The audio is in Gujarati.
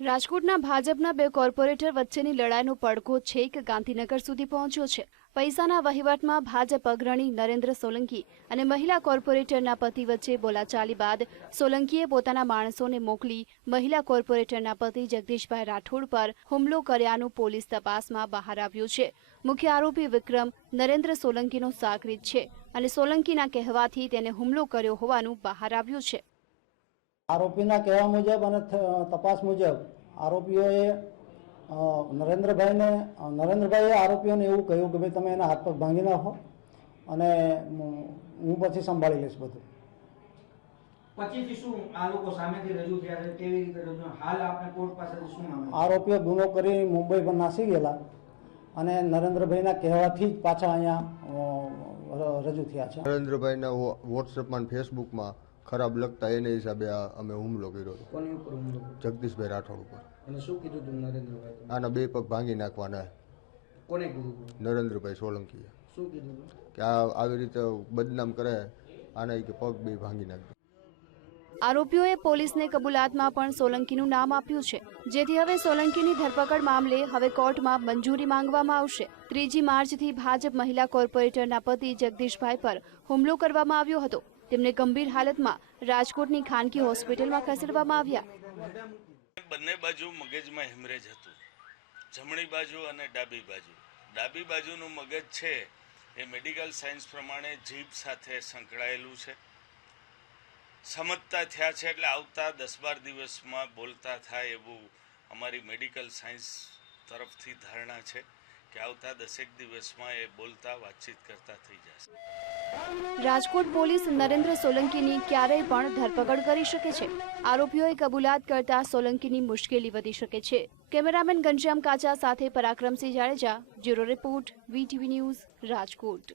રાજકોટના ભાજપના બે કોર્પોરેટર વચ્ચેની લડાઈનો પડઘો છેક ગાંધીનગર સુધી પહોંચ્યો છે। પૈસાના વહીવટમાં ભાજપ અગ્રણી નરેન્દ્ર સોલંકી અને મહિલા કોર્પોરેટરના પતિ વચ્ચે બોલાચાલી બાદ સોલંકીએ પોતાના માણસોને મોકલી મહિલા કોર્પોરેટરના પતિ જગદીશભાઈ રાઠોડ પર હુમલો કર્યાનું પોલીસ તપાસમાં બહાર આવ્યું છે। મુખ્ય આરોપી વિક્રમ નરેન્દ્ર સોલંકીનો સાગરીત છે અને સોલંકીના કહેવાથી તેને હુમલો કર્યો હોવાનું બહાર આવ્યું છે। આરોપીના કહેવા મુજબ અને તપાસ મુજબ આરોપીઓએ નરેન્દ્રભાઈએ આરોપીઓને એવું કહ્યું કે ભાઈ તમે એના હાથ પગ ભાંગી નાખો અને હું પછી સંભાળી લઈશ બધું। પછીથી શું આ લોકો સામેથી રજૂ થયા છે કેવી રીતે રજૂ હાલ આપણે કોર્ટ પાસેથી શું મામલો? આરોપીઓ ગુનો કરી મુંબઈ પર નાસી ગયેલા અને નરેન્દ્રભાઈના કહેવાથી જ પાછા અહીંયા રજૂ થયા છે। નરેન્દ્રભાઈના વોટ્સએપમાં ફેસબુકમાં ખરાબ લગતા એને હિસાબે અમે હુમલો કર્યો હતો। કોની ઉપર હુમલો? જગદીશભાઈ રાઠોડ ઉપર। અને શું કીધું તું નરેન્દ્રભાઈ? આના બે પગ ભાંગી નાખવાના। કોને કીધું? નરેન્દ્રભાઈ સોલંકીએ। શું કીધું કે આવી રીતે બદનામ કરે આના કે પગ બે ભાંગી નાખે। આરોપીઓએ પોલીસને કબૂલાતમાં પણ સોલંકીનું નામ આપ્યું છે, જેથી હવે સોલંકીની ધરપકડ મામલે હવે કોર્ટમાં મંજૂરી માંગવામાં આવશે। 3 માર્ચથી ભાજપ મહિલા કોર્પોરેટરના પતિ જગદીશભાઈ પર હુમલો કરવામાં આવ્યો હતો। તેમને ગંભીર હાલતમાં રાજકોટની ખાનગી હોસ્પિટલમાં ખસેડવામાં આવ્યા। બંને બાજુ મગજમાં હેમરેજ હતું, જમણી બાજુ અને ડાબી બાજુ। ડાબી બાજુનું મગજ છે એ મેડિકલ સાયન્સ પ્રમાણે જીભ સાથે સંકળાયેલું છે। સમજતા થયા છે એટલે આવતા 10-12 દિવસમાં બોલતા થાય એવું અમારી મેડિકલ સાયન્સ તરફથી ધારણા છે કે આવતા 10 દિવસમાં એ બોલતા વાતચીત કરતા થઈ જશે। રાજકોટ પોલીસ નરેન્દ્ર સોલંકીની ક્યારેય પણ ધરપકડ કરી શકે છે। આરોપીઓએ કબૂલાત કરતા સોલંકીની મુશ્કેલી વધી શકે છે। કેમેરામેન ઘનશ્યામ કાચા સાથે Parakramsinh Jadeja, bureau report, VTV news, Rajkot.